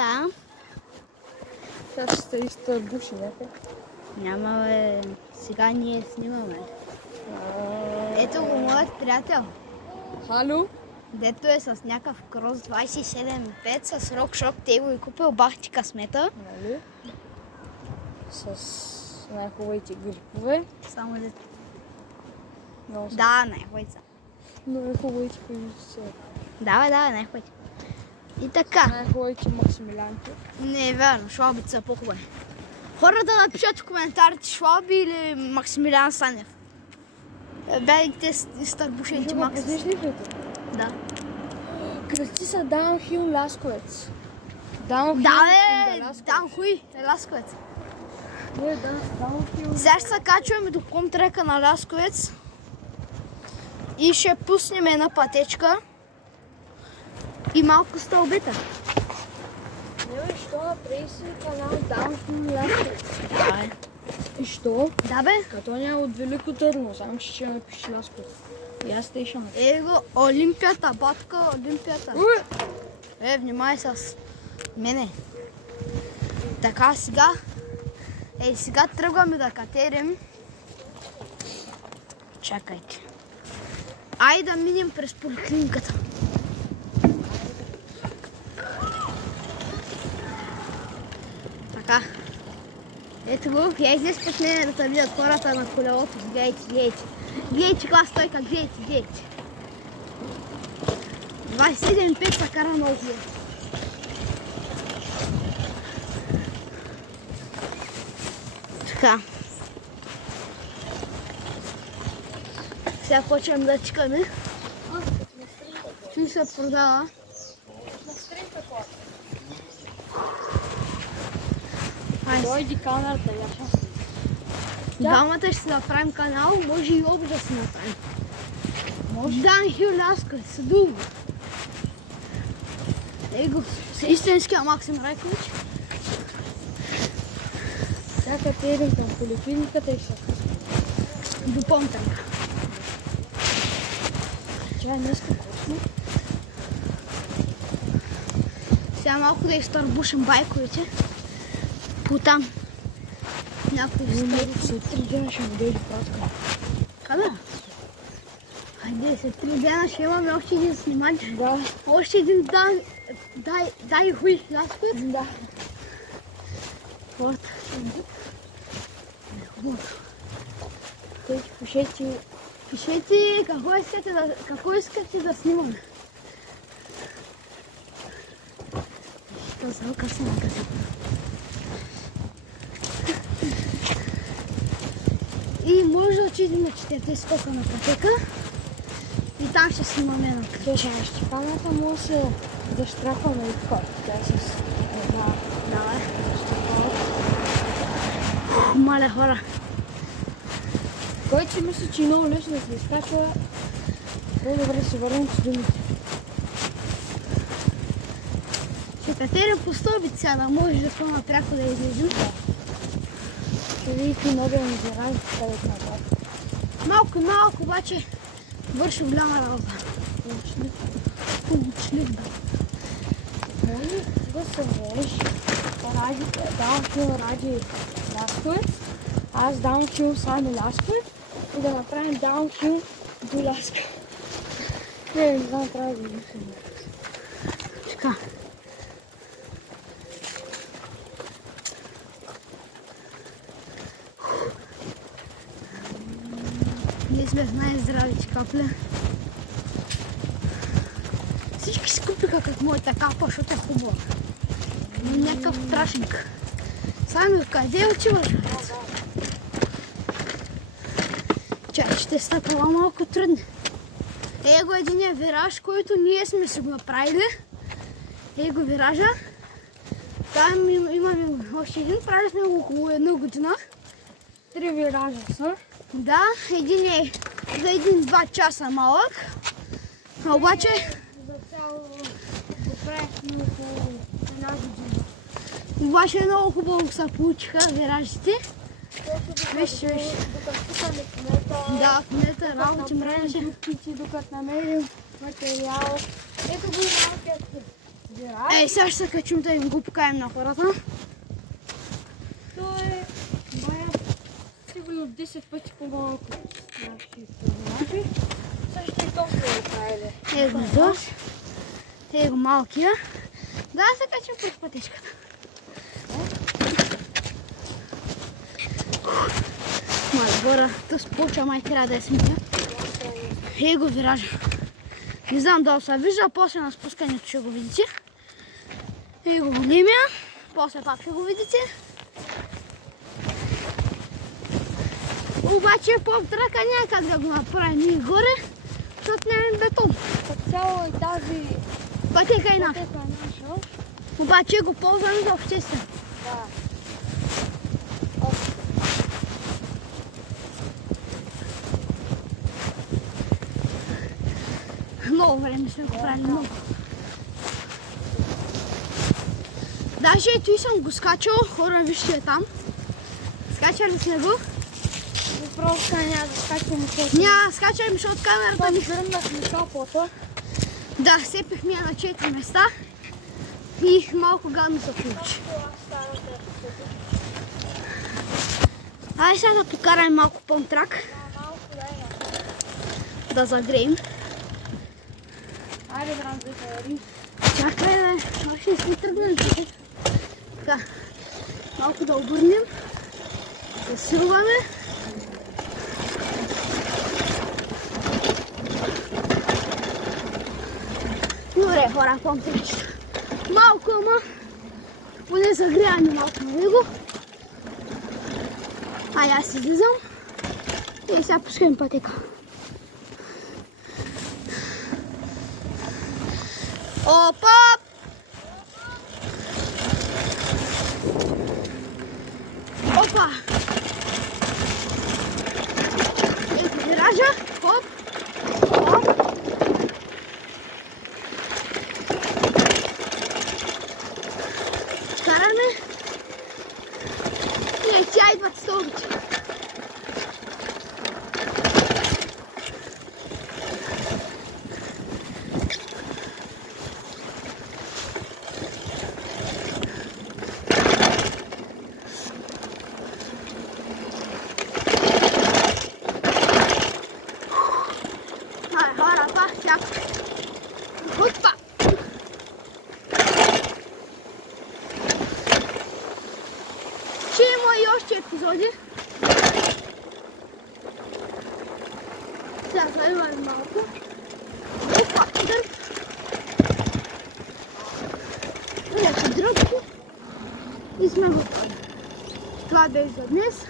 Така. Сега ще сте иста буши, някак. Няма, бе. Сега ние снимаме. Ето го моят приятел. Хало? Дето е с някакъв крос 27.5 с RockShox. Те го и купил бахти късмета. Нали? С най-хубавите грипове. Само да... Много са. Да, най-хубавите са. Най-хубавите певици. Да, бе, най-хубавите. И така. Най-хубавите Максимилианки. Не е вярно, шлабите са по-хубави. Хората напишат в коментарите Шлаби или Максимилиан Санев. Бягайте с търбушените Макс. Знаеш ли като? Да. Кръсти са Даунхил Ласковец. Даунхил Да, in the бе, Lasковец. там хуй, е Ласковец. Не, Даунхил. Сега ще се качваме до комтрека на Ласковец и ще пуснем една пътечка и малко стълбита. Не, бе, що направи си канал Даунхил Ласковец? Да, бе. И що? Да, бе. Като няма от Велико Търново, само че ще напиши Ласковец. И аз те ще напиша. Его, Олимпията, батка, Олимпията. Внимай с мене. Така, сега тръгваме да катерим. Чакайте. Айде да минем през поликлиниката. Така. Ето го, я излез под мене да те видят хората на колелото. Гледайте. Гледайте каква стойка, гледайте. 27.5 са кара много хубаво. Така. Сега почваме да чекаме. Чуй се продава. Дойди камерата, я ще. Двамата ще си направим канал, може и общо да си направим. Даунхил Ласковец, дума. Его, истинския Максим Райкович. Сега катерим към поликлиниката и ще. До помпенка. Тя е днеска косно. Сега малко да изтърбушим байковете. Потам. Някой изтърбушим. След 3 дена ще му дойде пратка. Къде? Хайде, след 3 дена ще имаме още един снимач. Да. Още един дай хуй Ласковец. Да. Вот. Хубаво. Тъй, пишете. Пишете какво искате да снимаме. Що звука си накъде. И може да отидем на 4 скока на пътека и там ще снимаме едно. Слушай, на Щепаната му се защрахваме и така. Тя е с една защрахвала. Маля хора. Който си мисли, че е много лесно да се изкачва, по-добре се върнем с думите. Ще катерим по стълбите сега, да може да сме пряко да излезем. Ще видите новия мизерал, където нататък. Малко, обаче върши голяма работа. Помочлив, да. Може да се водиш Даунхил ради Ласковец, аз Даунхил само Ласковец и да направим Даунхил до Ласковец. Не знам, трябва да мислим. Така. Ние сме в най-здравите капля. Всички си купиха как моята капа, защото е хубава. Но някакъв страшник. Сами, къде отиваш? Чай, ще стъпала малко трудно. Его единия вираж, който ние сме си го направили. Его виража. Там имаме още един, правили сме го около една година. 3 виража са. Да, един е за 1-2 часа малък. А обаче... За цяло го правихме около една година. Обаче много хубаво се получиха виражите. Виж. Докато пукаме кмета. Да, кмета работим районче. Докато намерим материал. Ето го и малкият вираж. Ей, сега ще се качим да им го покажем на хората. Той е сигурно 10 пъти по-малко нашите персонажи. Също и толкова го правили. Ей го Зош. Ей го малкия. Да, се качим през пътечката. Мале гора, то спочва май трябва да е смия. Ей го виража. Не знам дали се вижда, после на спускането ще го видите. Ей го големия, после пак ще го видите. Обаче по-трака няма как да го направим и горе, защото нямаме бетон. Като цяло и тази Пътека е наша. пътека е наша. Обаче го ползваме за обществено. Да. Много време сме го правили, много. Даже ето и съм го скачал, хора вижте е там. Скачали сме го. Просто няма да скачаме защото... Няма, скачали, защото камерата ми... Гръмнахме шопото. Да, сепихме я на 4 места и малко гадно се получи. Айде сега да покараме малко пънтрак, да загреем. Айде, брат, да се Чакай, бе, още си тръгнем. Така, малко да обърнем, да силваме. Добре, хора, пънтрачето. Малко, ама поне загряваме малко на него. Айде, аз излизам и сега пускам пътека. Опа! Опа! Ето виража. Хоп! Хоп! Караме. И тя идват столбите. Опа! Ще има и още епизоди. Сега заливаме малко. Опа! Дърп! Ето дръпки. И сме готови. Това беше за днес.